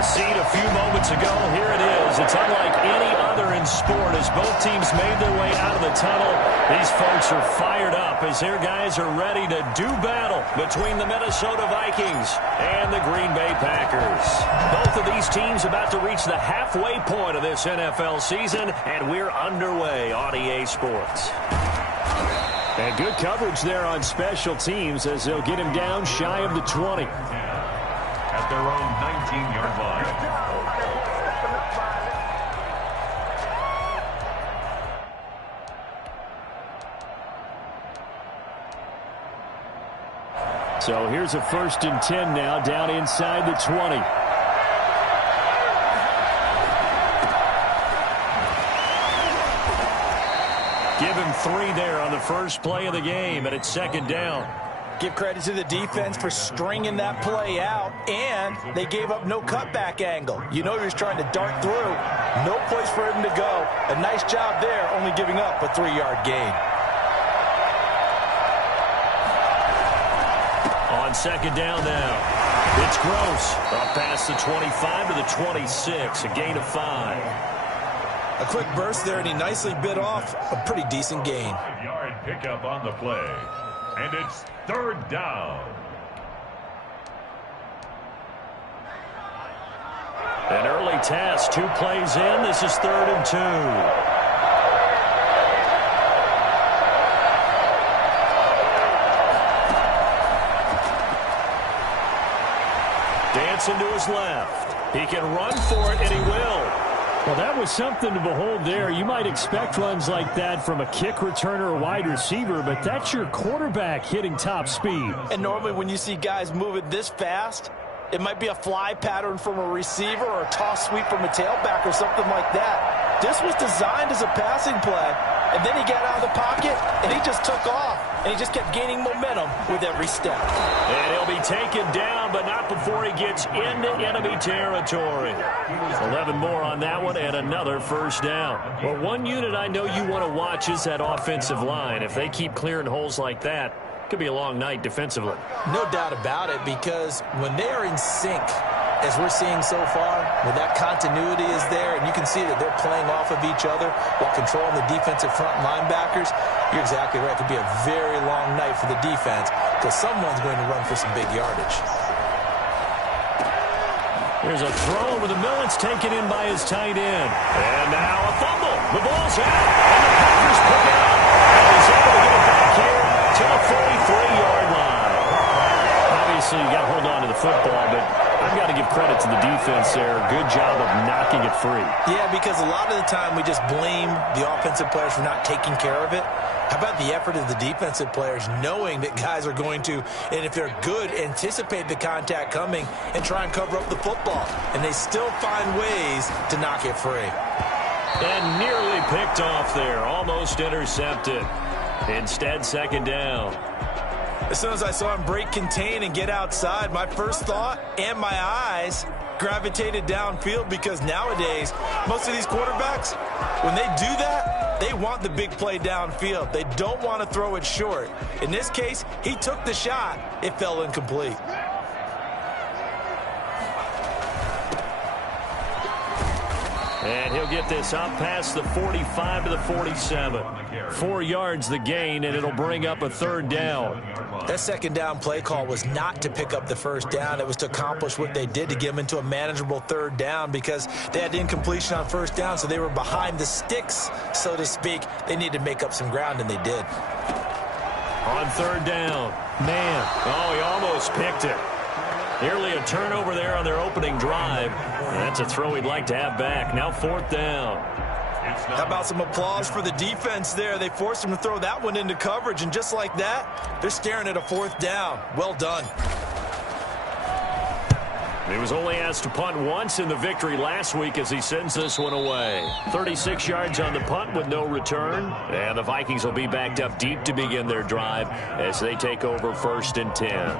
The scene a few moments ago, here it is. It's unlike any other in sport as both teams made their way out of the tunnel. These folks are fired up as their guys are ready to do battle between the Minnesota Vikings and the Green Bay Packers. Both of these teams about to reach the halfway point of this NFL season, and we're underway on EA Sports. And good coverage there on special teams as they'll get him down shy of the 20. At their own 19-yard line. So here's a 1st and 10 now, down inside the 20. Give him 3 there on the first play of the game, and it's 2nd down. Give credit to the defense for stringing that play out, and they gave up no cutback angle. You know he was trying to dart through. No place for him to go. A nice job there, only giving up a 3-yard gain. On 2nd down now, it's Gross. Up past the 25 to the 26, a gain of 5. A quick burst there, and he nicely bit off a pretty decent gain. 5-yard pickup on the play. And it's 3rd down. An early test, 2 plays in. This is 3rd and 2. Dancing to his left. He can run for it, and he will. Well, that was something to behold there. You might expect runs like that from a kick returner or wide receiver, but that's your quarterback hitting top speed. And normally when you see guys moving this fast, it might be a fly pattern from a receiver or a toss sweep from a tailback or something like that. This was designed as a passing play, and then he got out of the pocket, and he just took off, and he just kept gaining momentum with every step. And he'll be taken down, but not before he gets into enemy territory. 11 more on that one, and another 1st down. Well, one unit I know you want to watch is that offensive line. If they keep clearing holes like that, it could be a long night defensively. No doubt about it, because when they are in sync, as we're seeing so far, when that continuity is there, and you can see that they're playing off of each other while controlling the defensive front linebackers, you're exactly right. It could be a very long night for the defense because someone's going to run for some big yardage. Here's a throw over the middle. It's taken in by his tight end. And now a fumble. The ball's out, and the Packers pick it up. And he's able to get it back here to the 43-yard line. Obviously, you got to hold on to the football, but I've got to give credit to the defense there. Good job of knocking it free. Yeah, because a lot of the time we just blame the offensive players for not taking care of it. How about the effort of the defensive players knowing that guys are going to, and if they're good, anticipate the contact coming and try and cover up the football. And they still find ways to knock it free. And nearly picked off there. Almost intercepted. Instead, 2nd down. As soon as I saw him break contain and get outside, my first thought and my eyes gravitated downfield because nowadays, most of these quarterbacks, when they do that, they want the big play downfield. They don't want to throw it short. In this case, he took the shot. It fell incomplete. And he'll get this up past the 45 to the 47. 4 yards the gain, and it'll bring up a 3rd down. That 2nd down play call was not to pick up the 1st down. It was to accomplish what they did to get them into a manageable 3rd down because they had incompletion on 1st down, so they were behind the sticks, so to speak. They needed to make up some ground, and they did. On 3rd down, man, oh, he almost picked it. Nearly a turnover there on their opening drive. And that's a throw he'd like to have back. Now 4th down. How about some applause for the defense there? They forced him to throw that one into coverage, and just like that, they're staring at a 4th down. Well done. He was only asked to punt once in the victory last week as he sends this one away. 36 yards on the punt with no return. And the Vikings will be backed up deep to begin their drive as they take over 1st and 10.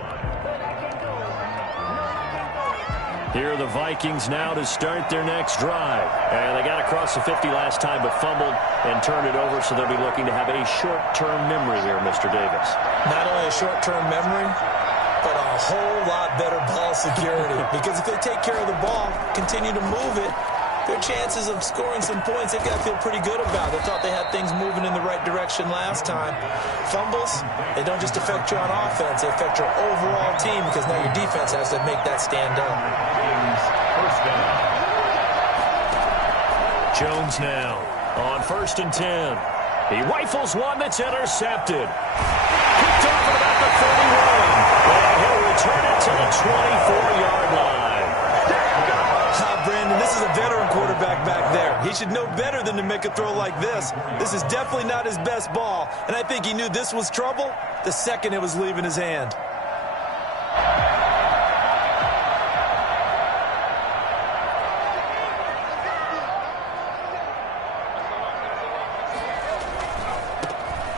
Here are the Vikings now to start their next drive. And they got across the 50 last time but fumbled and turned it over, so they'll be looking to have a short-term memory here, Mr. Davis. Not only a short-term memory, but a whole lot better ball security. Because if they take care of the ball, continue to move it, their chances of scoring some points, they've got to feel pretty good about. They thought they had things moving in the right direction last time. Fumbles, they don't just affect you on offense, they affect your overall team because now your defense has to make that stand up. First down. Jones now on 1st and 10. He rifles one that's intercepted. Picked off at about the 31. And he'll return it to the 24-yard line. Brandon, this is a veteran quarterback back there. He should know better than to make a throw like this. This is definitely not his best ball, and I think he knew this was trouble the second it was leaving his hand.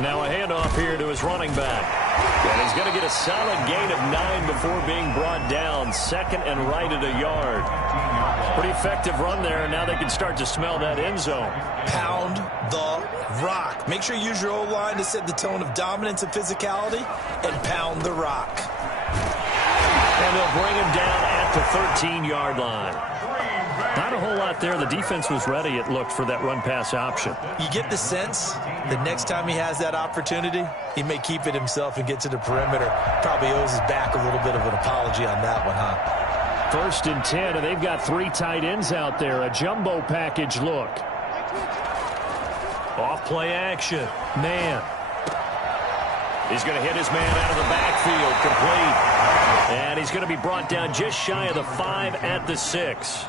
Now a handoff here to his running back. And he's going to get a solid gain of 9 before being brought down. Second and right at a yard. Pretty effective run there. Now they can start to smell that end zone. Pound the rock. Make sure you use your O-line to set the tone of dominance and physicality, and pound the rock. And they'll bring him down at the 13-yard line. Not a whole lot there. The defense was ready, it looked, for that run-pass option. You get the sense that next time he has that opportunity, he may keep it himself and get to the perimeter. Probably owes his back a little bit of an apology on that one, huh? 1st and 10, and they've got 3 tight ends out there. A jumbo package look. Off play action. Man. He's going to hit his man out of the backfield. Complete. And he's going to be brought down just shy of the 5 at the 6.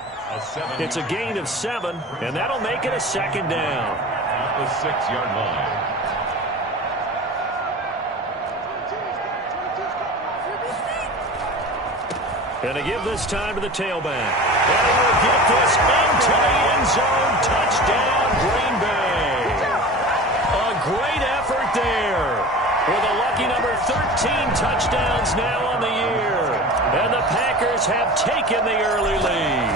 It's a gain of 7, and that'll make it a 2nd down. At the 6-yard line. And to give this time to the tailback. And he will get this into the end zone. Touchdown, Green Bay. A great effort there. With a lucky number 13 touchdowns now on the year. And the Packers have taken the early lead.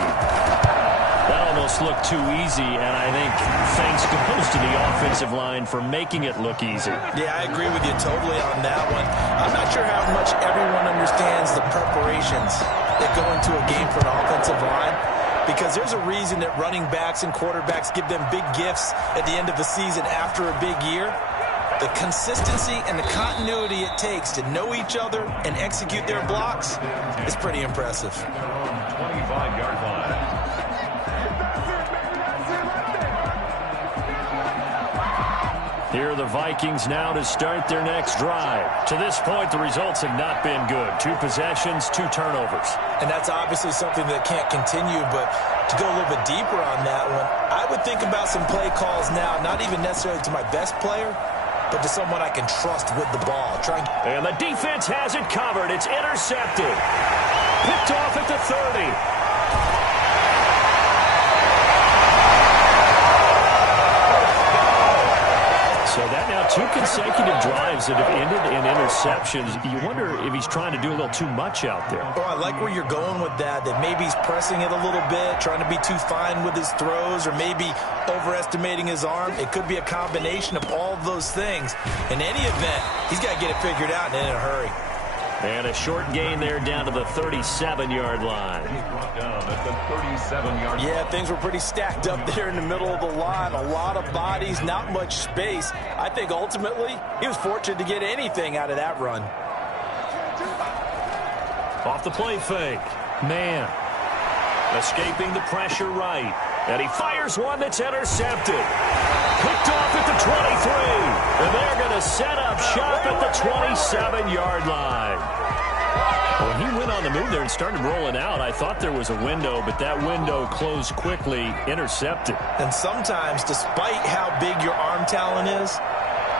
That almost looked too easy, and I think thanks goes to the offensive line for making it look easy. Yeah, I agree with you totally on that one. I'm not sure how much everyone understands the preparations that go into a game for an offensive line, because there's a reason that running backs and quarterbacks give them big gifts at the end of the season after a big year. The consistency and the continuity it takes to know each other and execute their blocks is pretty impressive. 25-yard line. Here are the Vikings now to start their next drive. To this point, the results have not been good. 2 possessions, 2 turnovers. And that's obviously something that can't continue, but to go a little bit deeper on that one, I would think about some play calls now, not even necessarily to my best player, but to someone I can trust with the ball. And the defense has it covered. It's intercepted. Picked off at the 30. So that now 2 consecutive drives that have ended in interceptions. You wonder if he's trying to do a little too much out there. Oh, I like where you're going with that maybe he's pressing it a little bit, trying to be too fine with his throws, or maybe overestimating his arm. It could be a combination of all of those things. In any event, he's got to get it figured out and in a hurry. And a short gain there down to the 37-yard line. Down at the 37-yard line. Yeah, things were pretty stacked up there in the middle of the line. A lot of bodies, not much space. I think ultimately he was fortunate to get anything out of that run. Off the play fake. Man. Escaping the pressure right. And he fires one that's intercepted. Picked off at the 23. And they're going to set up shop at the 27-yard line. When he went on the move there and started rolling out, I thought there was a window, but that window closed quickly, intercepted. And sometimes, despite how big your arm talent is,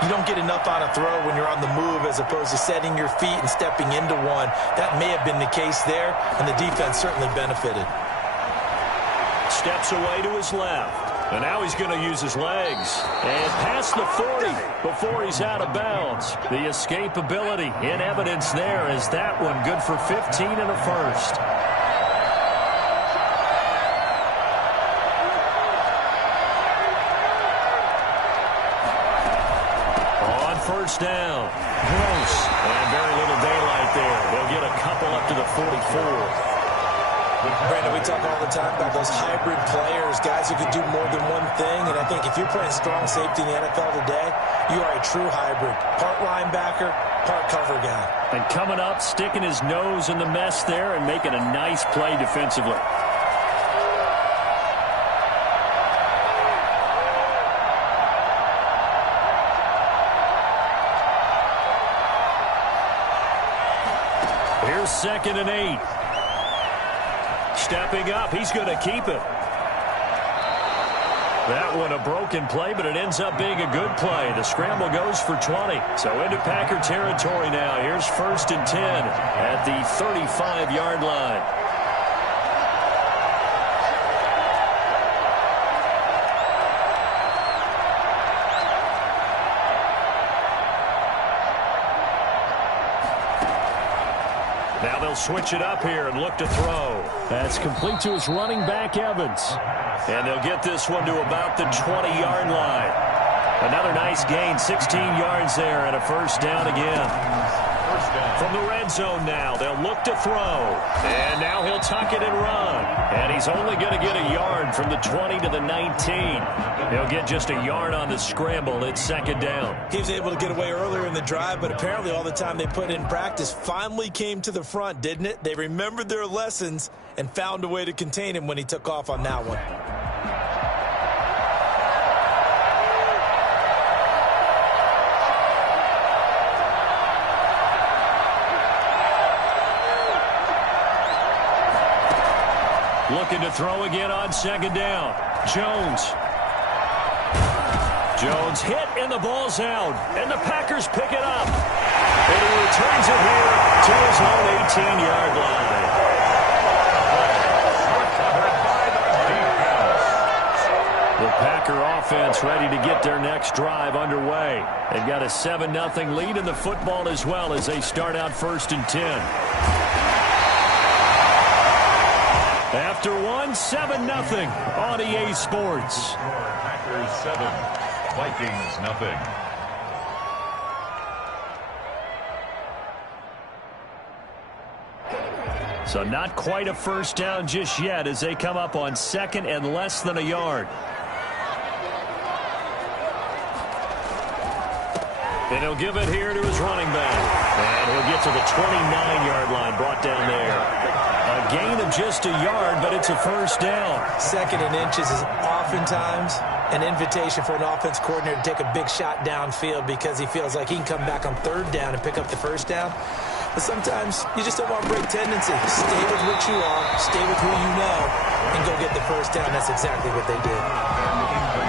you don't get enough on a throw when you're on the move as opposed to setting your feet and stepping into one. That may have been the case there, and the defense certainly benefited. Steps away to his left. And now he's going to use his legs. And past the 40 before he's out of bounds. The escapability in evidence there as that one good for 15 and a first. On first down. Gross. And very little daylight there. They'll get a couple up to the 44. Brandon, we talk all the time about those hybrid players, guys who can do more than one thing. And I think if you're playing strong safety in the NFL today, you are a true hybrid. Part linebacker, part cover guy. And coming up, sticking his nose in the mess there and making a nice play defensively. Here's 2nd and 8. Stepping up, he's going to keep it. That one a broken play, but it ends up being a good play. The scramble goes for 20. So into Packer territory now. Here's 1st and 10 at the 35-yard line. Now they'll switch it up here and look to throw. That's complete to his running back, Evans. And they'll get this one to about the 20-yard line. Another nice gain, 16 yards there, and a first down again. From the red zone now, they'll look to throw. And now he'll tuck it and run. And he's only going to get a yard from the 20 to the 19. He'll get just a yard on the scramble. It's 2nd down. He was able to get away earlier in the drive, but apparently all the time they put in practice finally came to the front, didn't it? They remembered their lessons and found a way to contain him when he took off on that one. Looking to throw again on 2nd down. Jones. Jones hit and the ball's out. And the Packers pick it up. And he returns it here to his own 18-yard line. The Packer offense ready to get their next drive underway. They've got a 7-0 lead in the football as well as they start out 1st and 10. After 7-0 on EA Sports. Packers 7, Vikings nothing. So not quite a first down just yet as they come up on 2nd and less than a yard. And he'll give it here to his running back. And he'll get to the 29-yard line, brought down there. A gain of just a yard, but it's a first down. 2nd and inches is oftentimes an invitation for an offense coordinator to take a big shot downfield because he feels like he can come back on 3rd down and pick up the first down. But sometimes you just don't want to break tendency. Stay with what you are, stay with who you know, and go get the first down. That's exactly what they did.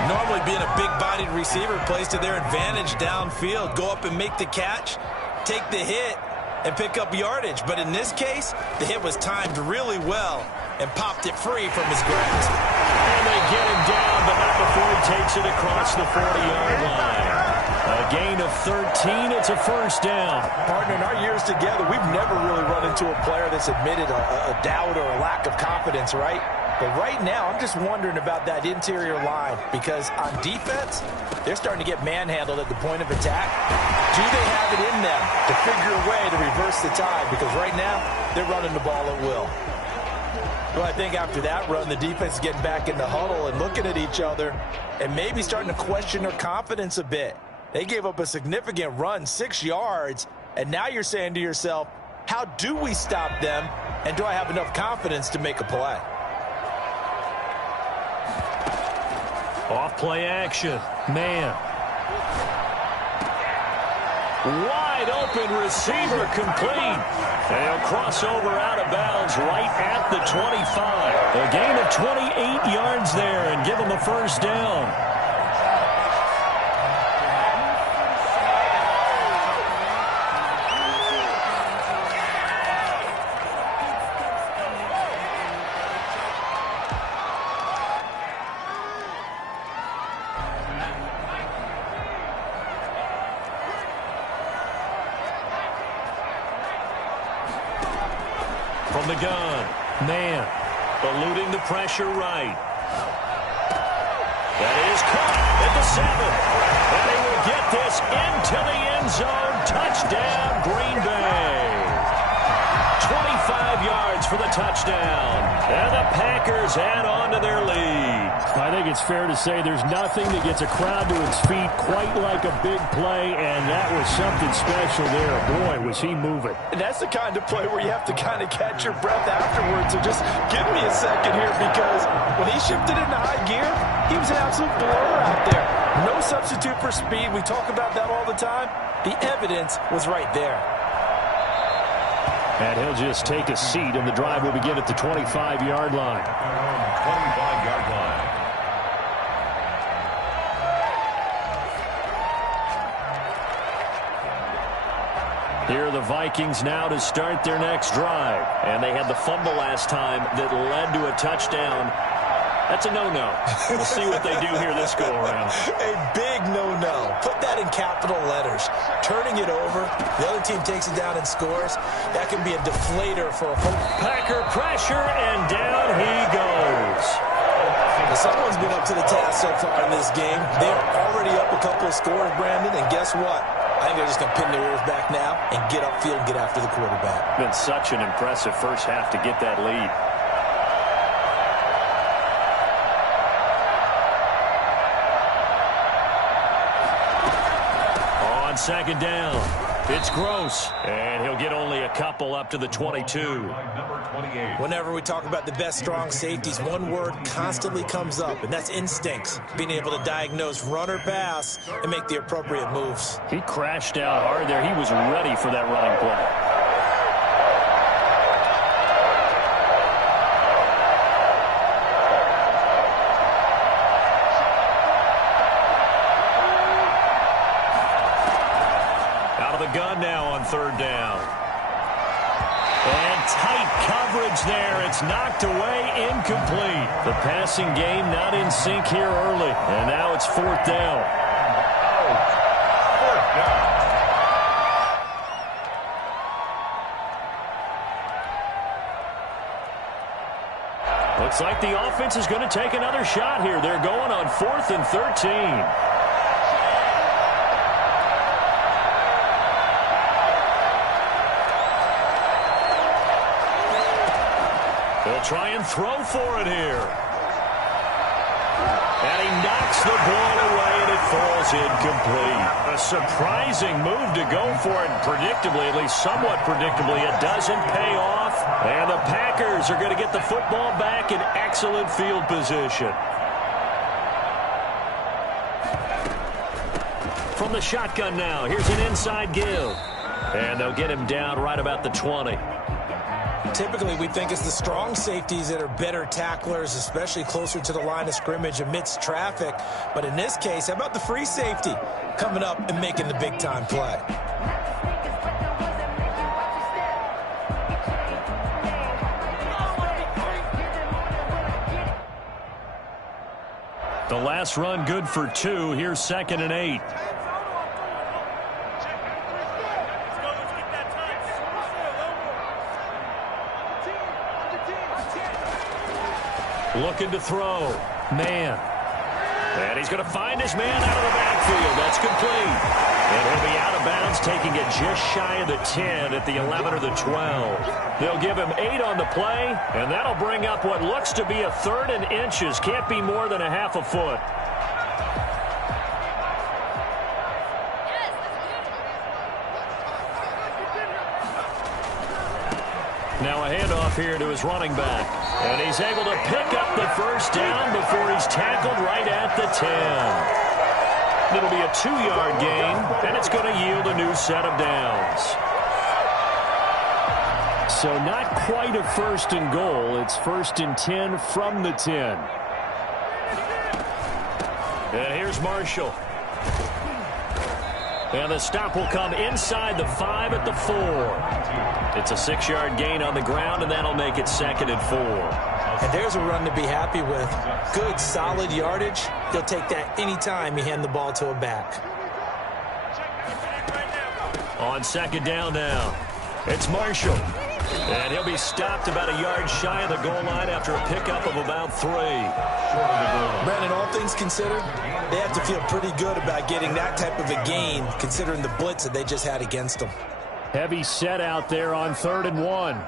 Normally being a big-bodied receiver plays to their advantage downfield. Go up and make the catch, take the hit, and pick up yardage. But in this case, the hit was timed really well and popped it free from his grasp. And they get him down, but not before he takes it across the 40-yard line. A gain of 13. It's a first down. Partner, in our years together, we've never really run into a player that's admitted a doubt or a lack of confidence, right? But right now, I'm just wondering about that interior line because on defense, they're starting to get manhandled at the point of attack. Do they have it in them to figure a way to reverse the tide? Because right now, they're running the ball at will. Well, I think after that run, the defense is getting back in the huddle and looking at each other and maybe starting to question their confidence a bit. They gave up a significant run, 6 yards, and now you're saying to yourself, how do we stop them, and do I have enough confidence to make a play? Off play action. Man. Wide open receiver complete. And he'll cross over out of bounds right at the 25. A gain of 28 yards there and give him a first down. From the gun, man, eluding the pressure right. That is caught at the 7. And he will get this into the end zone. Touchdown, Green Bay. 25 yards for the touchdown. And the Packers add on to their lead. I think it's fair to say there's nothing that gets a crowd to its feet quite like a big play, and that was something special there. Boy, was he moving. And that's the kind of play where you have to kind of catch your breath afterwards. So just give me a second here, because when he shifted into high gear, he was an absolute blur out there. No substitute for speed. We talk about that all the time. The evidence was right there. And he'll just take a seat, and the drive will begin at the 25-yard line. 25-yard line. Here are the Vikings now to start their next drive. And they had the fumble last time that led to a touchdown. That's a no-no. We'll see what they do here this go-around. A big no-no. Put that in capital letters. Turning it over, the other team takes it down and scores. That can be a deflator for a whole... Packer pressure, and down he goes. Now, someone's been up to the task so far in this game. They are already up a couple of scores, Brandon, and guess what? I think they're just going to pin their ears back now and get upfield and get after the quarterback. Been such an impressive first half to get that lead. Second down. It's Gross. And he'll get only a couple up to the 22. Whenever we talk about the best strong safeties, one word constantly comes up, and that's instincts. Being able to diagnose run or pass and make the appropriate moves. He crashed out hard there. He was ready for that running play. Gun now on third down. And tight coverage there. It's knocked away, incomplete. The passing game not in sync here early. And now it's fourth down. Fourth down. Looks like the offense is going to take another shot here. They're going on 4th and 13. They'll try and throw for it here. And he knocks the ball away, and it falls incomplete. A surprising move to go for it. Predictably, at least somewhat predictably, it doesn't pay off. And the Packers are going to get the football back in excellent field position. From the shotgun now, here's an inside give. And they'll get him down right about the 20. Typically, we think it's the strong safeties that are better tacklers, especially closer to the line of scrimmage amidst traffic. But in this case, how about the free safety coming up and making the big-time play? The last run good for 2. Here's 2nd and 8. Looking to throw. Man. And he's going to find his man out of the backfield. That's complete. And he'll be out of bounds, taking it just shy of the 10 at the 11 or the 12. They'll give him 8 on the play, and that'll bring up what looks to be a 3rd and inches. Can't be more than a half a foot. Now a handoff here to his running back. And he's able to pick up the first down before he's tackled right at the 10. It'll be a 2-yard gain, and it's going to yield a new set of downs. So not quite a 1st and goal. It's 1st and 10 from the 10. And here's Marshall. And the stop will come inside the 5 at the 4. It's a 6-yard gain on the ground, and that'll make it 2nd and 4. And there's a run to be happy with. Good, solid yardage. He'll take that anytime you hand the ball to a back. On 2nd down now, it's Marshall. And he'll be stopped about a yard shy of the goal line after a pickup of about 3. Brandon, all things considered, they have to feel pretty good about getting that type of a gain, considering the blitz that they just had against them. Heavy set out there on 3rd and 1.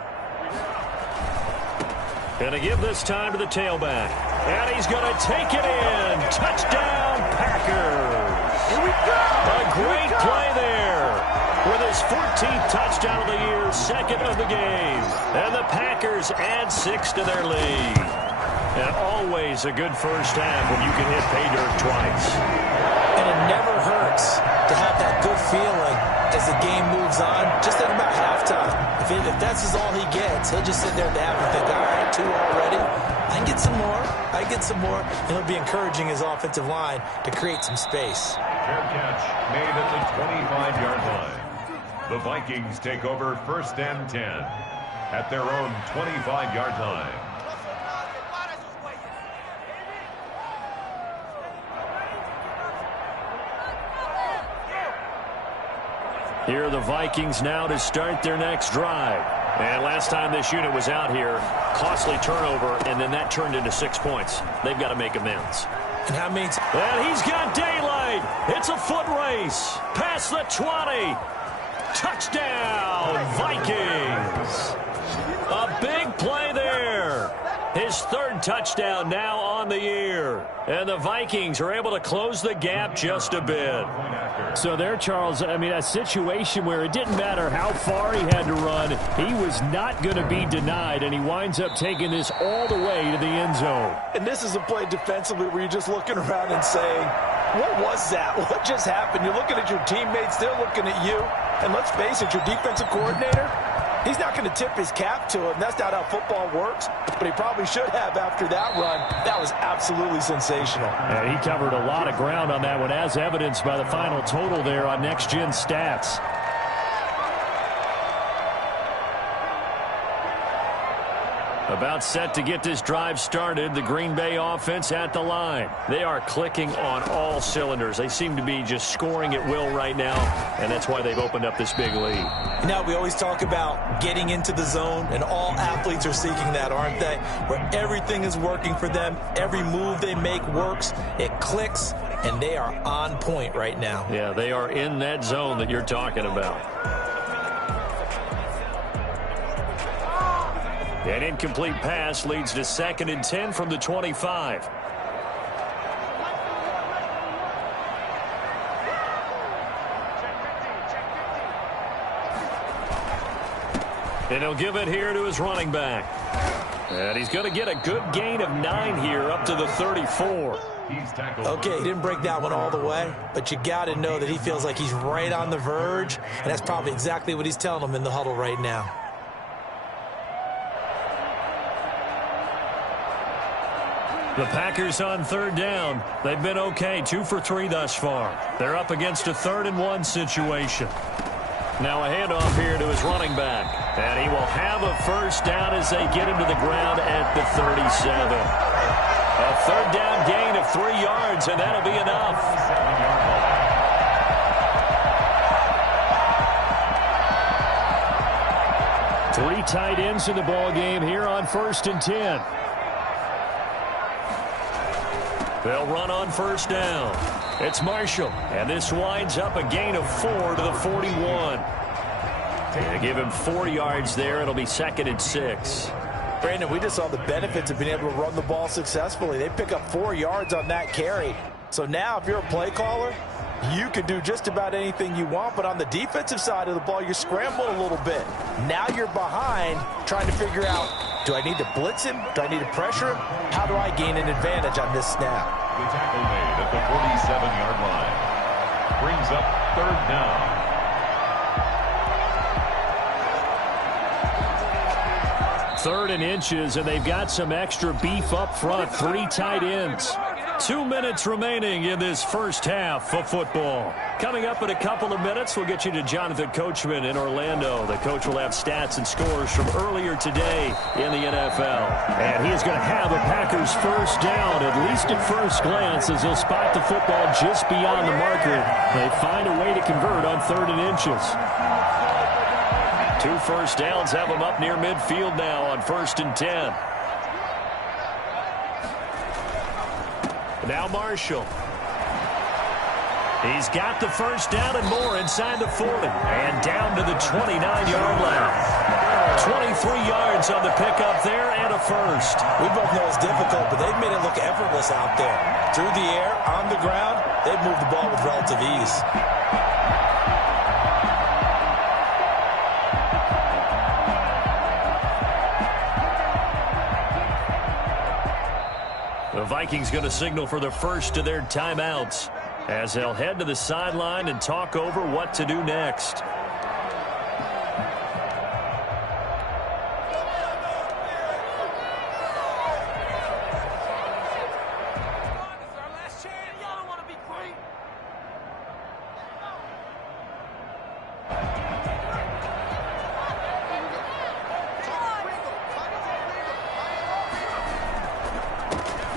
Going to give this time to the tailback. And he's going to take it in. Touchdown, Packers. Here we go. A great play there. With his 14th touchdown of the year, second of the game. And the Packers add 6 to their lead. And always a good first half when you can hit pay dirt twice. And it never hurts to have that good feeling as the game moves on. Just think about halftime. If that's all he gets, he'll just sit there at the half and think, all right, 2 already. I can get some more. I get some more. And he'll be encouraging his offensive line to create some space. Fair catch made at the 25-yard line. The Vikings take over 1st and 10 at their own 25-yard line. Here are the Vikings now to start their next drive. And last time this unit was out here, costly turnover, and then that turned into 6 points. They've got to make amends. And how many And he's got daylight. It's a foot race. Past the 20. Touchdown, Vikings. A big play there. His 3rd touchdown now on the year. And the Vikings are able to close the gap just a bit. So there, Charles, I mean, a situation where it didn't matter how far he had to run, he was not going to be denied, and he winds up taking this all the way to the end zone. And this is a play defensively where you're just looking around and saying, what was that? What just happened? You're looking at your teammates, they're looking at you. And let's face it, your defensive coordinator, he's not going to tip his cap to him. That's not how football works, but he probably should have after that run. That was absolutely sensational. And he covered a lot of ground on that one, as evidenced by the final total there on Next Gen Stats. About set to get this drive started, the Green Bay offense at the line. They are clicking on all cylinders. They seem to be just scoring at will right now, and that's why they've opened up this big lead. Now, we always talk about getting into the zone, and all athletes are seeking that, aren't they? Where everything is working for them, every move they make works, it clicks, and they are on point right now. Yeah, they are in that zone that you're talking about. An incomplete pass leads to 2nd and 10 from the 25. And he'll give it here to his running back. And he's going to get a good gain of 9 here up to the 34. Okay, he didn't break that one all the way, but you got to know that he feels like he's right on the verge, and that's probably exactly what he's telling them in the huddle right now. The Packers on 3rd down. They've been okay, 2 for 3 thus far. They're up against a 3rd and 1 situation. Now a handoff here to his running back. And he will have a first down as they get him to the ground at the 37. A 3rd down gain of 3 yards, and that'll be enough. Three tight ends in the ball game here on 1st and 10. They'll run on 1st down. It's Marshall, and this winds up a gain of 4 to the 41. They give him 4 yards there. It'll be 2nd and 6. Brandon, we just saw the benefits of being able to run the ball successfully. They pick up 4 yards on that carry. So now if you're a play caller, you can do just about anything you want, but on the defensive side of the ball, you're scrambling a little bit. Now you're behind trying to figure out, do I need to blitz him? Do I need to pressure him? How do I gain an advantage on this snap? The tackle made at the 47-yard line. Brings up 3rd down. Third and inches, and they've got some extra beef up front. 3 tight ends. 2 minutes remaining in this first half of football. Coming up in a couple of minutes, we'll get you to Jonathan Coachman in Orlando. The coach will have stats and scores from earlier today in the NFL. And he is going to have a Packers first down, at least at first glance, as they'll spot the football just beyond the marker. They find a way to convert on 3rd and inches. 2 first downs have them up near midfield now on 1st and 10. Now Marshall. He's got the first down and more inside the 40. And down to the 29-yard line. 23 yards on the pickup there and a first. We both know it's difficult, but they've made it look effortless out there. Through the air, on the ground, they've moved the ball with relative ease. The Vikings going to signal for the first of their timeouts as they'll head to the sideline and talk over what to do next.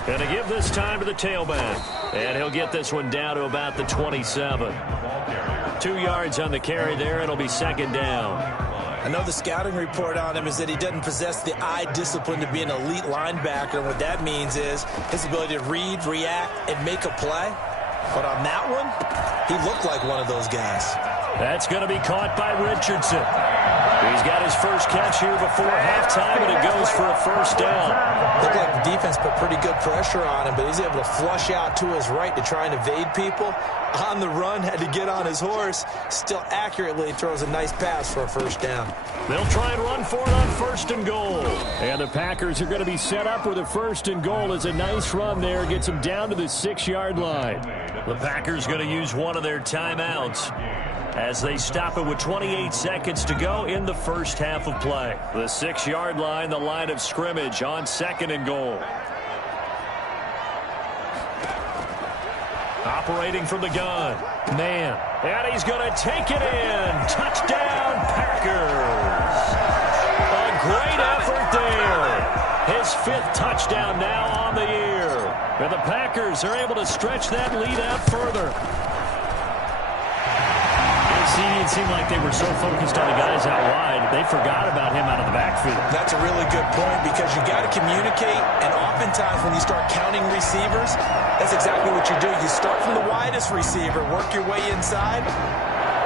Going to give this time to the tailback. And he'll get this one down to about the 27. 2 yards on the carry there. It'll be 2nd down. I know the scouting report on him is that he doesn't possess the eye discipline to be an elite linebacker. And what that means is his ability to read, react, and make a play. But on that one, he looked like one of those guys. That's going to be caught by Richardson. He's got his first catch here before halftime, and it goes for a first down. Looked like the defense put pretty good pressure on him, but he's able to flush out to his right to try and evade people. On the run, had to get on his horse. Still accurately throws a nice pass for a first down. They'll try and run for it on 1st and goal. And the Packers are going to be set up with a 1st and goal. It's a nice run there. Gets them down to the 6-yard line. The Packers going to use one of their timeouts as they stop it with 28 seconds to go in the first half of play. The 6-yard line, the line of scrimmage on 2nd and goal. Operating from the gun. Man. And he's going to take it in. Touchdown, Packers. A great effort there. His 5th touchdown now on the year. And the Packers are able to stretch that lead out further. It seemed like they were so focused on the guys out wide, they forgot about him out of the backfield. That's a really good point because you got to communicate, and oftentimes when you start counting receivers, that's exactly what you do. You start from the widest receiver, work your way inside.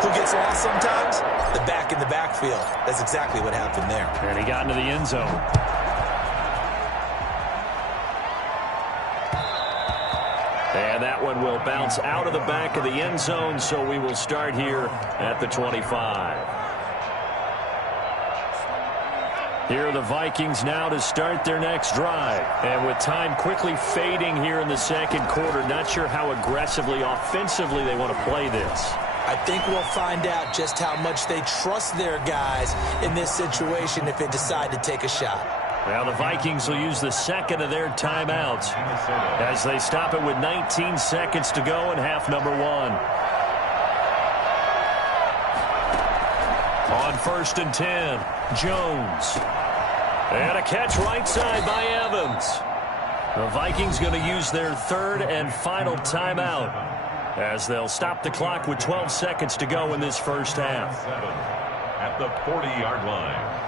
Who gets lost sometimes? The back in the backfield. That's exactly what happened there. And he got into the end zone. And that one will bounce out of the back of the end zone, so we will start here at the 25. Here are the Vikings now to start their next drive. And with time quickly fading here in the 2nd quarter, not sure how aggressively, offensively they want to play this. I think we'll find out just how much they trust their guys in this situation if they decide to take a shot. Well, the Vikings will use the 2nd of their timeouts as they stop it with 19 seconds to go in half number 1. On 1st and 10, Jones. And a catch right side by Evans. The Vikings going to use their 3rd and final timeout as they'll stop the clock with 12 seconds to go in this first half. At the 40-yard line.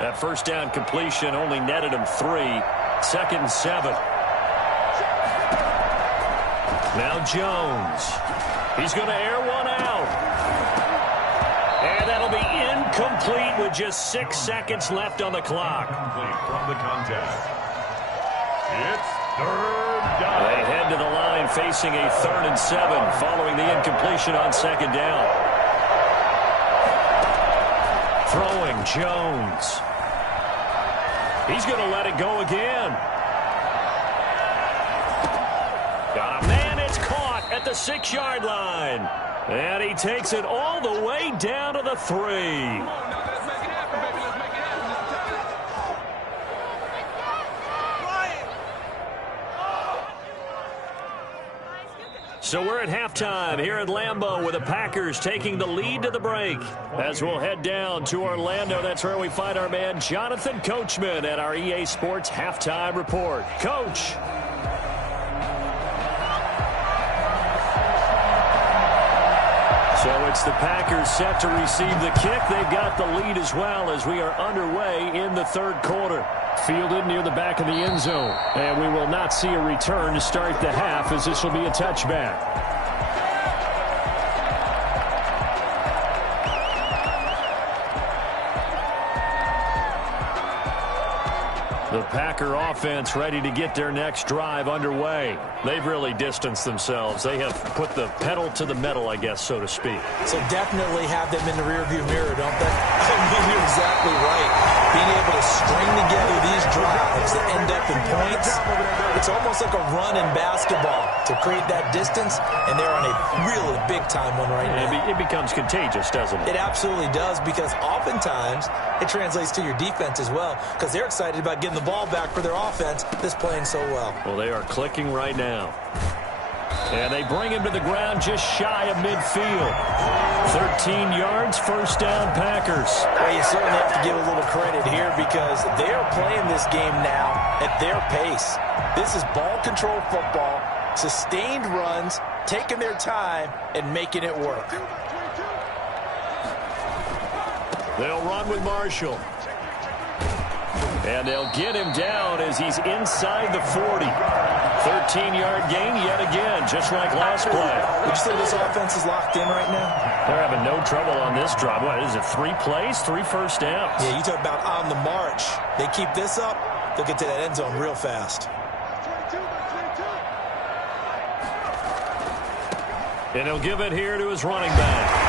That first down completion only netted him 3. 2nd and 7. Now Jones. He's going to air one out. And that'll be incomplete with just 6 seconds left on the clock. From the contest. It's 3rd down. They head to the line facing a 3rd and 7 following the incompletion on 2nd down. Throwing Jones. He's going to let it go again. Got a man. It's caught at the 6-yard line. And he takes it all the way down to the 3. So we're at halftime here at Lambeau with the Packers taking the lead to the break. As we'll head down to Orlando, that's where we find our man Jonathan Coachman at our EA Sports Halftime Report. Coach. So It's the Packers set to receive the kick. They've got the lead as well as we are underway in the third quarter. Fielded near the back of the end zone. And we will not see a return to start the half as this will be a touchback. The Packer offense ready to get their next drive underway. They've really distanced themselves. They have put the pedal to the metal, I guess, so to speak. So definitely have them in the rearview mirror, don't they? I mean, you're exactly right. Being able to string together these drives that end up in points, it's almost like a run in basketball to create that distance, and they're on a really big-time one right now. It becomes contagious, doesn't it? It absolutely does, because oftentimes it translates to your defense as well, because they're excited about getting the ball back for their offense that's playing so well. Well, they are clicking right now. And they bring him to the ground just shy of midfield. 13 yards, first down, Packers. Well, you certainly have to give a little credit here because they are playing this game now at their pace. This is ball control football, sustained runs, taking their time, and making it work. They'll run with Marshall. And they'll get him down as he's inside the 40. 13-yard gain yet again, just like last play. Would you say this offense is locked in right now? They're having no trouble on this drive. What is it, 3 plays, 3 first downs? Yeah, you talk about on the march. They keep this up, they'll get to that end zone real fast. And he'll give it here to his running back.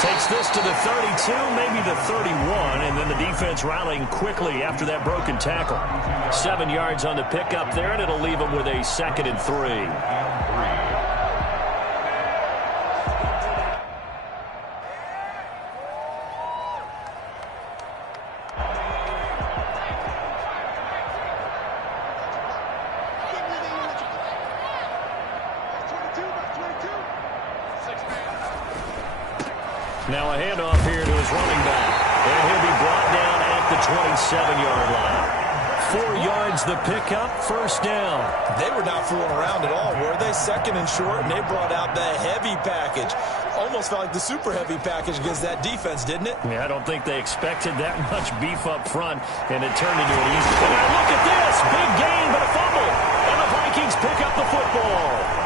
Takes this to the 32, maybe the 31, and then the defense rallying quickly after that broken tackle. 7 yards on the pickup there, and it'll leave them with a 2nd and 3. Now a handoff here to his running back. And he'll be brought down at the 27-yard line. 4 yards the pickup, first down. They were not fooling around at all, were they? 2nd and short, and they brought out the heavy package. Almost felt like the super heavy package against that defense, didn't it? Yeah, I don't think they expected that much beef up front, and it turned into an easy. And now look at this. Big gain, but a fumble. And the Vikings pick up the football.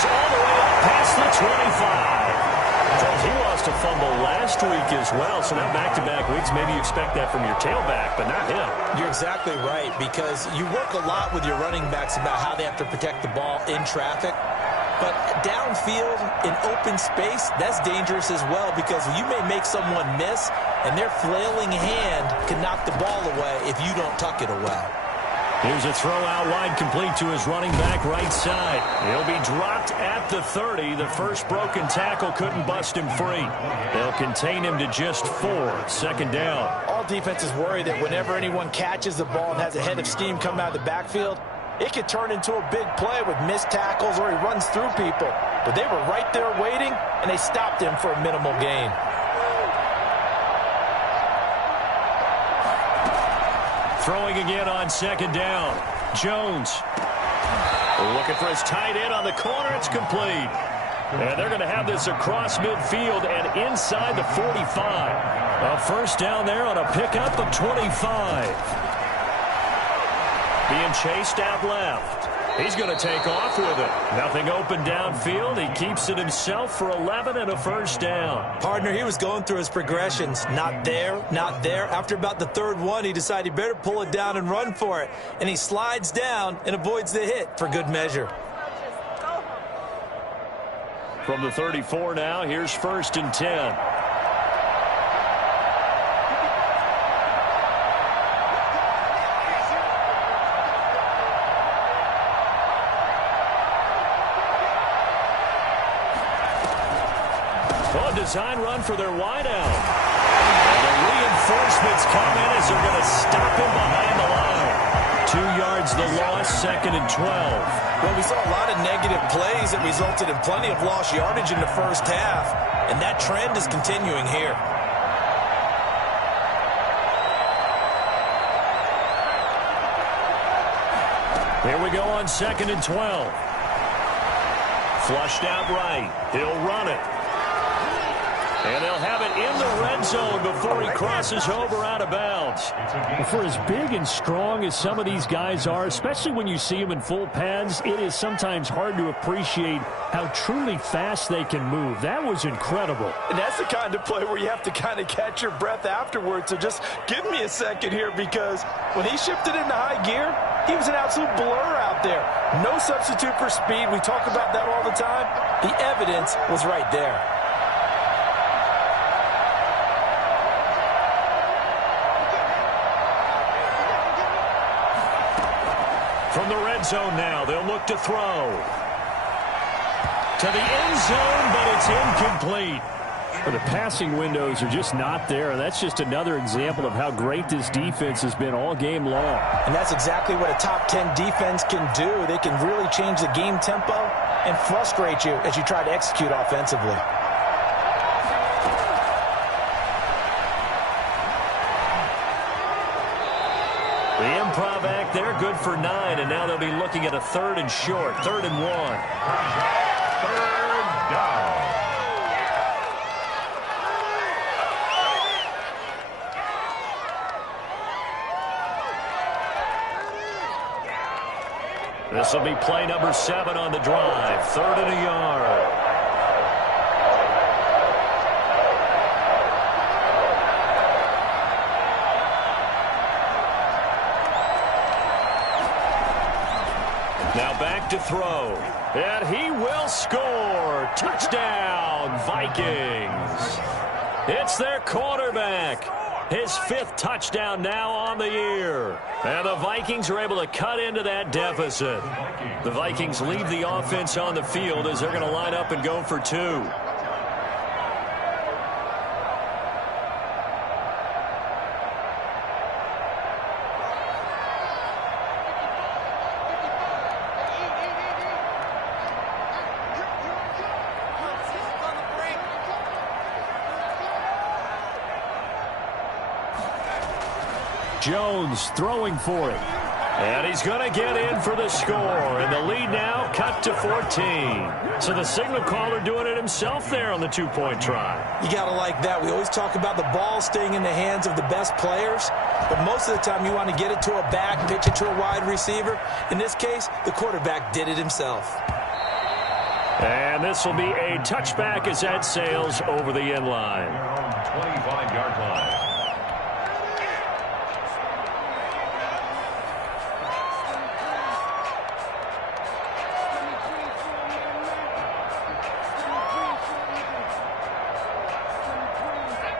All the way up past the 25. He lost a fumble last week as well, so now back-to-back weeks, maybe you expect that from your tailback, but not him. You're exactly right, because you work a lot with your running backs about how they have to protect the ball in traffic. But downfield, in open space, that's dangerous as well, because you may make someone miss, and their flailing hand can knock the ball away if you don't tuck it away. Here's a throw out wide, complete to his running back right side. He'll be dropped at the 30. The first broken tackle couldn't bust him free. They'll contain him to just 4. 2nd down. All defenses worry that whenever anyone catches the ball and has a head of steam come out of the backfield, it could turn into a big play with missed tackles or he runs through people. But they were right there waiting, and they stopped him for a minimal gain. Throwing again on 2nd down. Jones. Looking for his tight end on the corner. It's complete. And they're going to have this across midfield and inside the 45. A first down there on a pickup of 25. Being chased out left. He's going to take off with it. Nothing open downfield. He keeps it himself for 11 and a first down. Partner, he was going through his progressions. Not there, not there. After about the 3rd one, he decided he better pull it down and run for it. And he slides down and avoids the hit for good measure. From the 34 now, here's 1st and 10. Design run for their wideout. And the reinforcements come in as they're going to stop him behind the line. 2 yards the loss, 2nd and 12. Well, we saw a lot of negative plays that resulted in plenty of lost yardage in the first half, and that trend is continuing here. Here we go on 2nd and 12. Flushed out right. He'll run it. And they'll have it in the red zone before he crosses over out of bounds. For as big and strong as some of these guys are, especially when you see them in full pads, it is sometimes hard to appreciate how truly fast they can move. That was incredible. And that's the kind of play where you have to kind of catch your breath afterwards. So just give me a second here, because when he shifted into high gear, he was an absolute blur out there. No substitute for speed. We talk about that all the time. The evidence was right there. From the red zone now, they'll look to throw. To the end zone, but it's incomplete. The passing windows are just not there. That's just another example of how great this defense has been all game long. And that's exactly what a top 10 defense can do. They can really change the game tempo and frustrate you as you try to execute offensively. The improv act there, good for 9, and now they'll be looking at a 3rd and short, 3rd and 1. 3rd down. This will be play number 7 on the drive, 3rd and a yard. Now back to throw. And he will score. Touchdown, Vikings. It's their quarterback. His 5th touchdown now on the year. And the Vikings are able to cut into that deficit. The Vikings leave the offense on the field as they're going to line up and go for 2. Jones throwing for it. And he's going to get in for the score. And the lead now cut to 14. So the signal caller doing it himself there on the 2-point try. You got to like that. We always talk about the ball staying in the hands of the best players. But most of the time you want to get it to a back, pitch it to a wide receiver. In this case, the quarterback did it himself. And this will be a touchback as that sails over the end line. 25-yard line.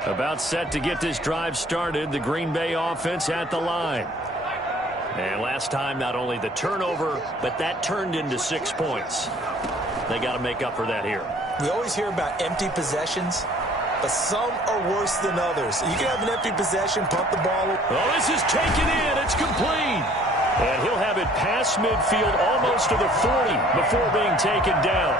About set to get this drive started, the Green Bay offense at the line. And last time, not only the turnover, but that turned into 6 points. They got to make up for that here. We always hear about empty possessions, but some are worse than others. You can have an empty possession, pump the ball. Oh, this is taken in. It's complete. And he'll have it past midfield almost to the 40 before being taken down.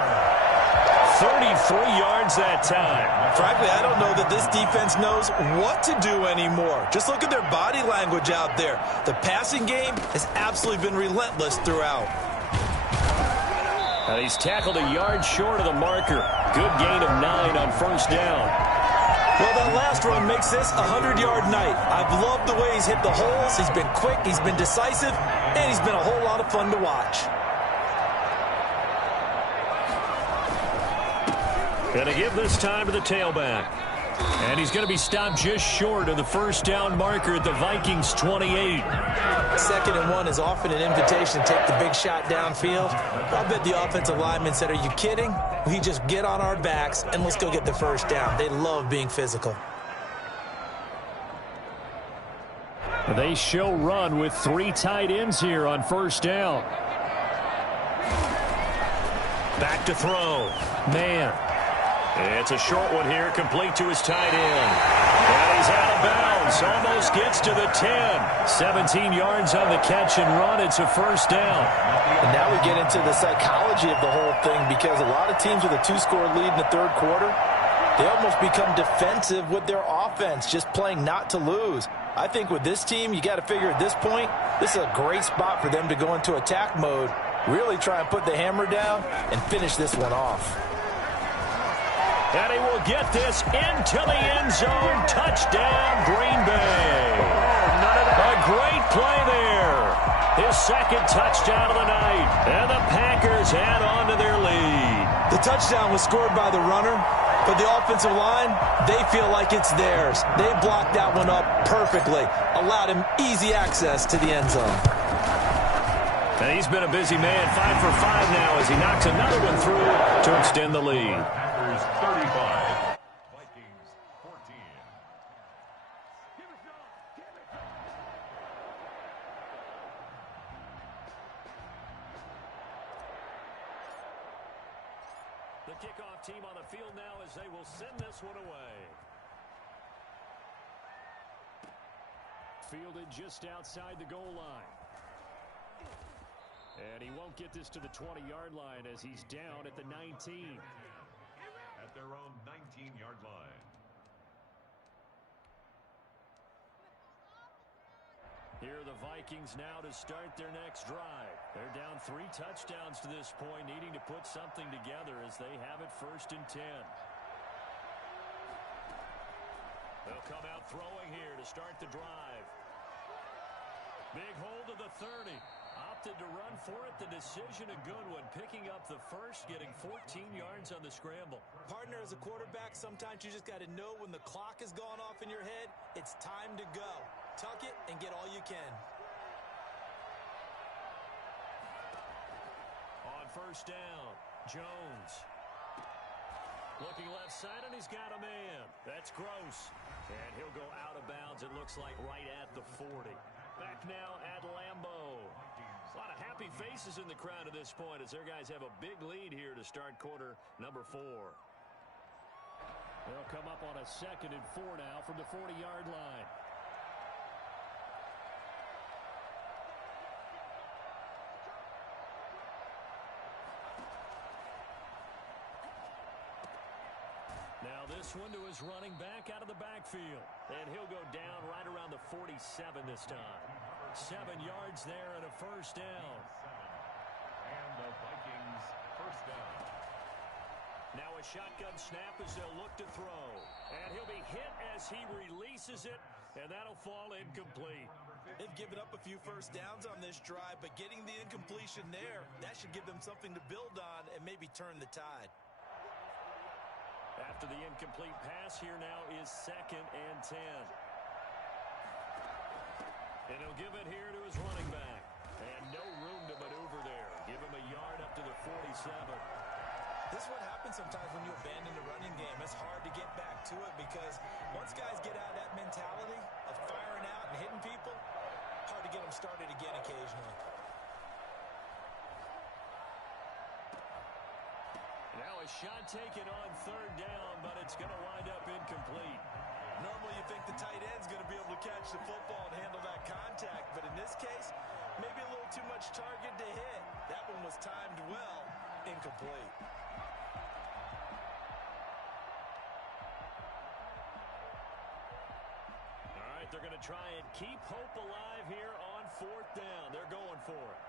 33 yards that time. Frankly, I don't know that this defense knows what to do anymore. Just look at their body language out there. The passing game has absolutely been relentless throughout. And he's tackled a yard short of the marker. Good gain of 9 on 1st down. Well, that last run makes this a 100-yard night. I've loved the way he's hit the holes. He's been quick, he's been decisive, and he's been a whole lot of fun to watch. Going to give this time to the tailback. And he's going to be stopped just short of the 1st down marker at the Vikings' 28. 2nd and 1 is often an invitation to take the big shot downfield. I bet the offensive lineman said, "Are you kidding? We just get on our backs and let's go get the 1st down." They love being physical. They show run with 3 tight ends here on 1st down. Back to throw. Man. It's a short one here, complete to his tight end. And he's out of bounds, almost gets to the 10. 17 yards on the catch and run. It's a 1st down. And now we get into the psychology of the whole thing, because a lot of teams with a 2-score lead in the 3rd quarter, they almost become defensive with their offense, just playing not to lose. I think with this team, you got to figure at this point, this is a great spot for them to go into attack mode Really try and put the hammer down and finish this one off. And he will get this into the end zone. Touchdown, Green Bay. A great play there. His second touchdown of the night. And the Packers add on to their lead. The touchdown was scored by the runner, but the offensive line, they feel like it's theirs. They blocked that one up perfectly, allowed him easy access to the end zone. And he's been a busy man, 5 for 5 now as he knocks another one through to extend the lead. Packers 35, Vikings 14. The kickoff team on the field now as they will send this one away. Fielded just outside the goal line. And he won't get this to the 20-yard line as he's down at the 19. At their own 19-yard line. Here are the Vikings now to start their next drive. They're down 3 touchdowns to this point, needing to put something together as they have it 1st and 10. They'll come out throwing here to start the drive. Big hold to the 30. Opted to run for it. The decision a good one. Picking up the first, getting 14 yards on the scramble. Partner, as a quarterback, sometimes you just got to know when the clock has gone off in your head, it's time to go. Tuck it and get all you can. On 1st down, Jones. Looking left side, and he's got a man. That's Gross. And he'll go out of bounds, it looks like, right at the 40. Back now at Lambeau. A lot of happy faces in the crowd at this point as their guys have a big lead here to start quarter number 4. They'll come up on a 2nd and 4 now from the 40-yard line. Now this one to his running back out of the backfield. And he'll go down right around the 47 this time. 7 yards there and a 1st down. And the Vikings 1st down. Now a shotgun snap as they'll look to throw. And he'll be hit as he releases it. And that'll fall incomplete. They've given up a few 1st downs on this drive, but getting the incompletion there, that should give them something to build on and maybe turn the tide. After the incomplete pass, here now is 2nd and 10. And he'll give it here to his running back. And no room to maneuver there. Give him a yard up to the 47. This is what happens sometimes when you abandon the running game. It's hard to get back to it because once guys get out of that mentality of firing out and hitting people, hard to get them started again occasionally. Now a shot taken on 3rd down, but it's going to wind up incomplete. Normally you think the tight end's going to be able to catch the football and handle that contact, but in this case, maybe a little too much target to hit. That one was timed well, incomplete. All right, they're going to try and keep hope alive here on 4th down. They're going for it.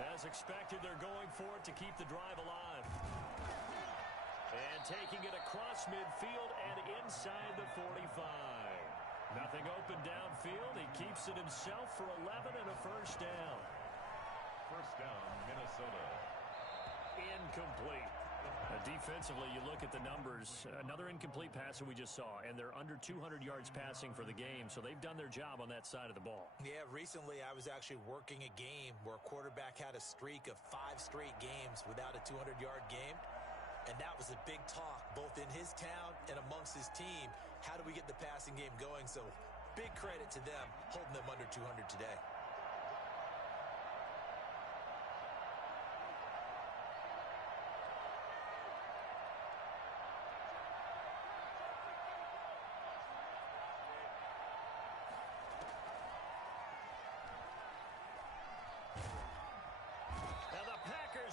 As expected, they're going for it to keep the drive alive. And taking it across midfield and inside the 45. Nothing open downfield. He keeps it himself for 11 and a 1st down. 1st down, Minnesota. Incomplete. Defensively, you look at the numbers. Another incomplete pass that we just saw, and they're under 200 yards passing for the game, so they've done their job on that side of the ball. Yeah, recently I was actually working a game where a quarterback had a streak of 5 straight games without a 200-yard game, and that was a big talk, both in his town and amongst his team. How do we get the passing game going? So big credit to them, holding them under 200 today.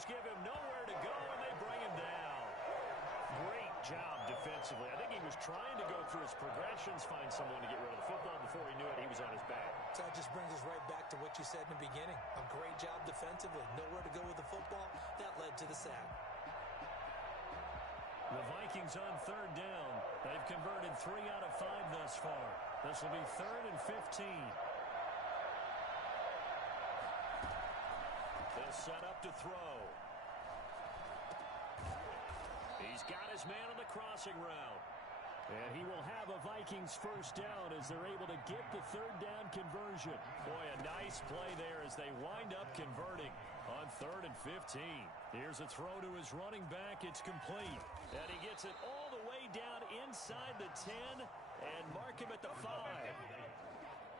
Give him nowhere job defensively. I think he was trying to go through his progressions, find someone to get rid of the football. Before he knew it, he was on his back. So that just brings us right back to what you said in the beginning. A great job defensively. Nowhere to go with the football. That led to the sack. The Vikings on third down. They've converted 3 out of 5 thus far. This will be 3rd and 15. They'll set up to throw. He's got his man on the crossing route. And he will have a Vikings first down as they're able to get the 3rd down conversion. Boy, a nice play there as they wind up converting on 3rd and 15. Here's a throw to his running back. It's complete. And he gets it all the way down inside the 10 and mark him at the 5.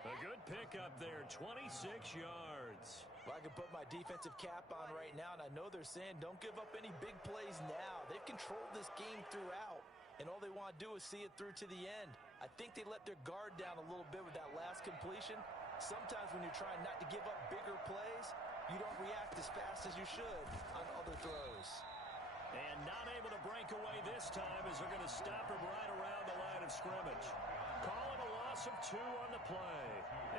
A good pickup there, 26 yards. Well, I can put my defensive cap on right now, and I know they're saying don't give up any big plays now. They've controlled this game throughout, and all they want to do is see it through to the end. I think they let their guard down a little bit with that last completion. Sometimes when you're trying not to give up bigger plays, you don't react as fast as you should on other throws. And not able to break away this time as they're going to stop him right around the line of scrimmage. Calling a loss of 2 on the play.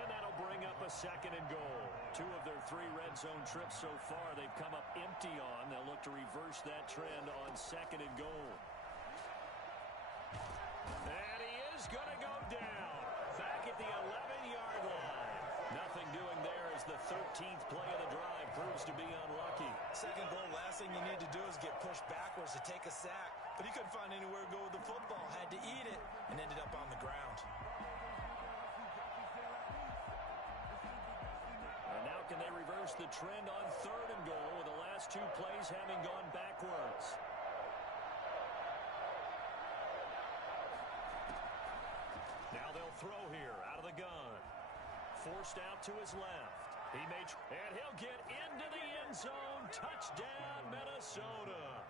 And that'll bring up a 2nd and goal. 2 of their 3 red zone trips so far they've come up empty on. They'll look to reverse that trend on 2nd and goal. And he is going to go down. Back at the 11-yard line. Nothing doing there as the 13th play of the drive proves to be unlucky. 2nd goal, last thing you need to do is get pushed backwards to take a sack. But he couldn't find anywhere to go with the football. Had to eat it and ended up on the ground. And now can they reverse the trend on 3rd and goal with the last 2 plays having gone backwards? Now they'll throw here out of the gun. Forced out to his left. And he'll get into the end zone. Touchdown, Minnesota.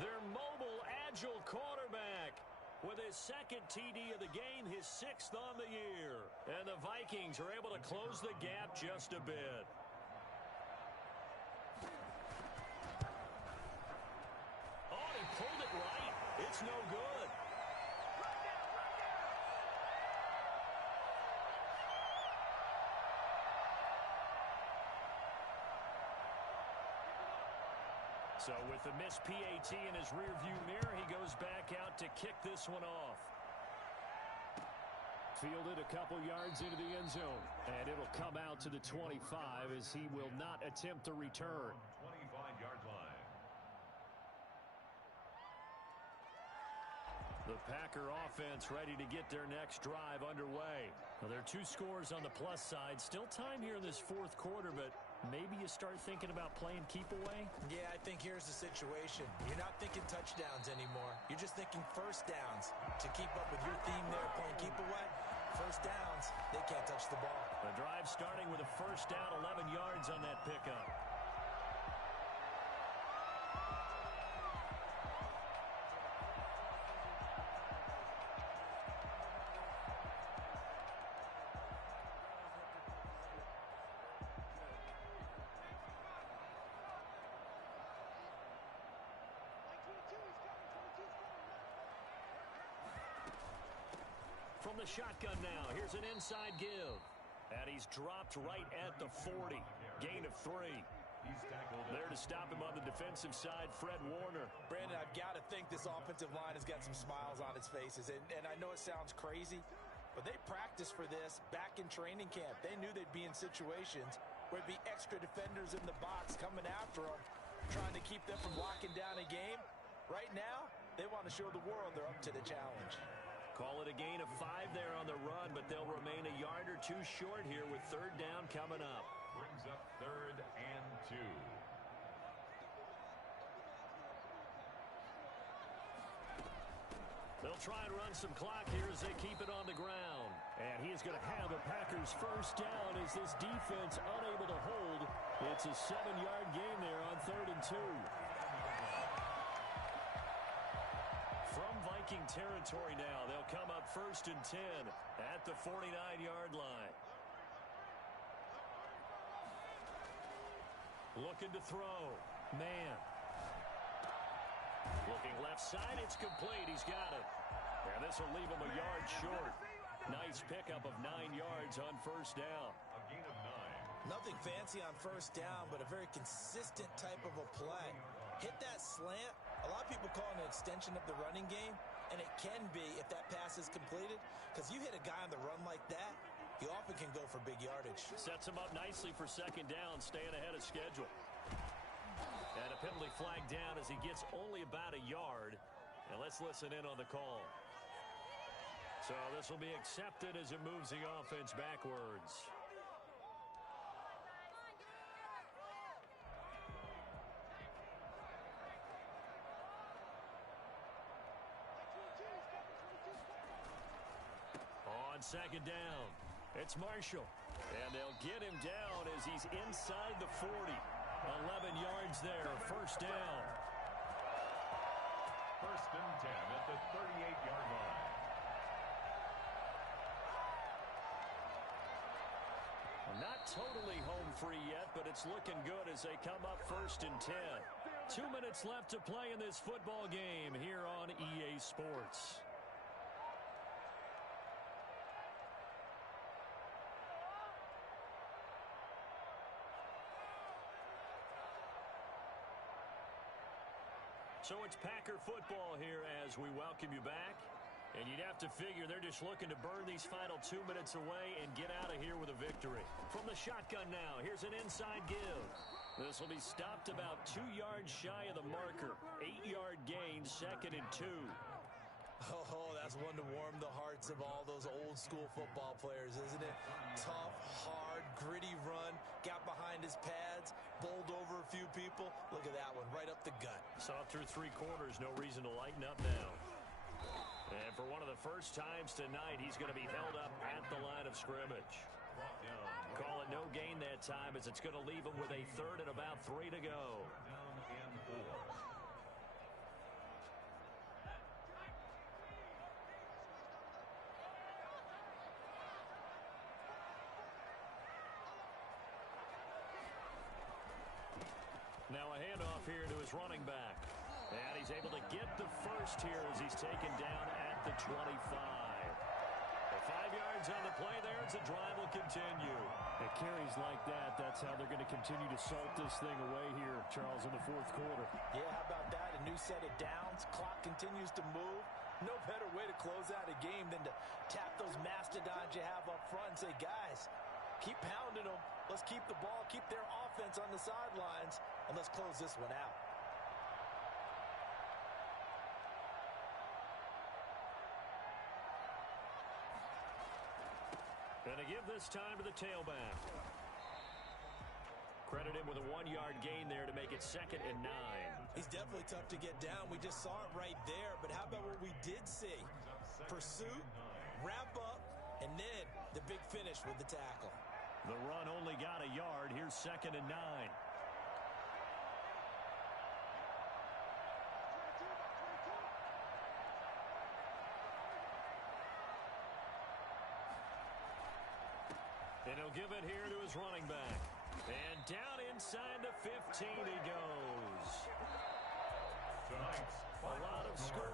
Their mobile, agile quarterback with his 2nd TD of the game, his 6th on the year. And the Vikings are able to close the gap just a bit. Oh, he pulled it right. It's no good. So with the missed PAT in his rearview mirror, he goes back out to kick this one off. Fielded a couple yards into the end zone. And it'll come out to the 25 as he will not attempt to return. 25-yard line. The Packer offense ready to get their next drive underway. Well, there are 2 scores on the plus side. Still time here in this 4th quarter, but maybe you start thinking about playing keep away? Yeah, I think here's the situation. You're not thinking touchdowns anymore. You're just thinking first downs. To keep up with your theme there, playing keep away, first downs, they can't touch the ball. The drive starting with a first down, 11 yards on that pickup. From the shotgun now, here's an inside give. And he's dropped right at the 40. Gain of 3. There to stop him on the defensive side, Fred Warner. Brandon, I've got to think this offensive line has got some smiles on its faces. And I know it sounds crazy, but they practiced for this back in training camp. They knew they'd be in situations where it'd be extra defenders in the box coming after them, trying to keep them from locking down a game. Right now, they want to show the world they're up to the challenge. Call it a gain of 5 there on the run, but they'll remain a yard or 2 short here with 3rd down coming up. Brings up 3rd and 2. They'll try and run some clock here as they keep it on the ground. And he is going to have a Packers first down as this defense unable to hold. It's a 7-yard gain there on 3rd and 2. From Viking territory now, they'll come up 1st and 10 at the 49-yard line. Looking to throw. Man. Looking left side, it's complete. He's got it. And this will leave him a yard short. Nice pickup of 9 yards on first down. A gain of 9. Nothing fancy on first down, but a very consistent type of a play. Hit that slant. A lot of people call it an extension of the running game, and it can be if that pass is completed, because you hit a guy on the run like that, he often can go for big yardage. Sets him up nicely for second down, staying ahead of schedule. And a penalty flag down as he gets only about a yard. And let's listen in on the call. So this will be accepted as it moves the offense backwards. On second down, it's Marshall. And they'll get him down as he's inside the 40. 11 yards there, first down. First and 10 at the 38-yard line. Not totally home free yet, but it's looking good as they come up first and 10. 2 minutes left to play in this football game here on EA Sports. So it's Packer football here as we welcome you back. And you'd have to figure they're just looking to burn these final 2 minutes away and get out of here with a victory. From the shotgun now, here's an inside give. This will be stopped about 2 yards shy of the marker. 8-yard gain, second and 2. Oh, that's one to warm the hearts of all those old school football players, isn't it? Tough, hard, gritty run, got behind his pads, bowled over a few people. Look at that one, right up the gut. Saw through 3 quarters, no reason to lighten up now. And for one of the first times tonight, he's going to be held up at the line of scrimmage. Call it no gain that time as it's going to leave him with a third and about 3 to go. Down and 4. Now a handoff here to his running back. And he's able to get the first here as he's taken down at the 25. 5 yards on the play there as the drive will continue. It carries like that. That's how they're going to continue to salt this thing away here, Charles, in the fourth quarter. Yeah, how about that? A new set of downs. Clock continues to move. No better way to close out a game than to tap those mastodons you have up front and say, guys, keep pounding them. Let's keep the ball, keep their offense on the sidelines, and let's close this one out. And to give this time to the tailback. Credit him with a 1-yard gain there to make it second and 9. He's definitely tough to get down. We just saw it right there. But how about what we did see? Pursuit, wrap up, and then the big finish with the tackle. The run only got a yard. Here's second and 9. And he'll give it here to his running back. And down inside the 15 he goes. Tonight's A lot of score.